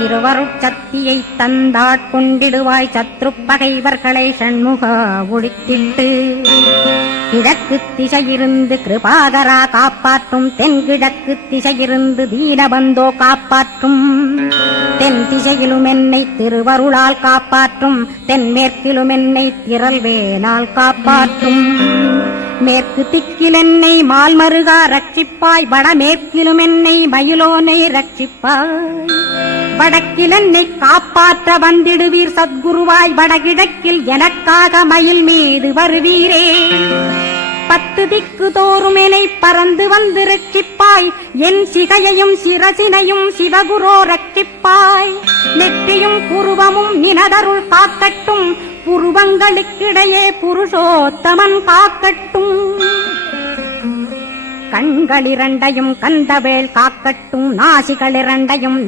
திருவருட்சக்தியை தந்தாட்கொண்டிடுவாய் சத்ருப் பகைவர்களை ஷண்முக ஒழித்திட்டு கிழக்கு திசையிருந்து கிருபாகரா காப்பாற்றும் தென்கிழக்கு திசையிருந்து தீனபந்தோ காப்பாற்றும் தென் திசையிலும் என்னை திருவருளால் காப்பாற்றும் தென்மேற்கிலும் என்னை திரள்வேனால் காப்பாற்றும் மேற்கு திக்கில் என்னை மால்மருகா ரட்சிப்பாய் வடமேற்கிலும் என்னை மயிலோனை ரட்சிப்பாய் வடக்கில் என்னை காப்பாற்ற வந்திடுவீர் சத்குருவாய் வடகிழக்கில் எனக்காக மயில் மீது வருவீரே 10 திக்கு தோறும் என்னை பறந்து வந்து ரட்சிப்பாய் என் சிகையையும் சிரசினையும் சிவகுரோ ரட்சிப்பாய் நெற்றியும் புருவமும் நினதருள் காக்கட்டும் புருவங்களுக்கிடையே புருஷோத்தமன் காக்கட்டும் கண்களிரண்டையும் கந்தவேல் காக்கட்டும் நாசிகளிரண்டையும்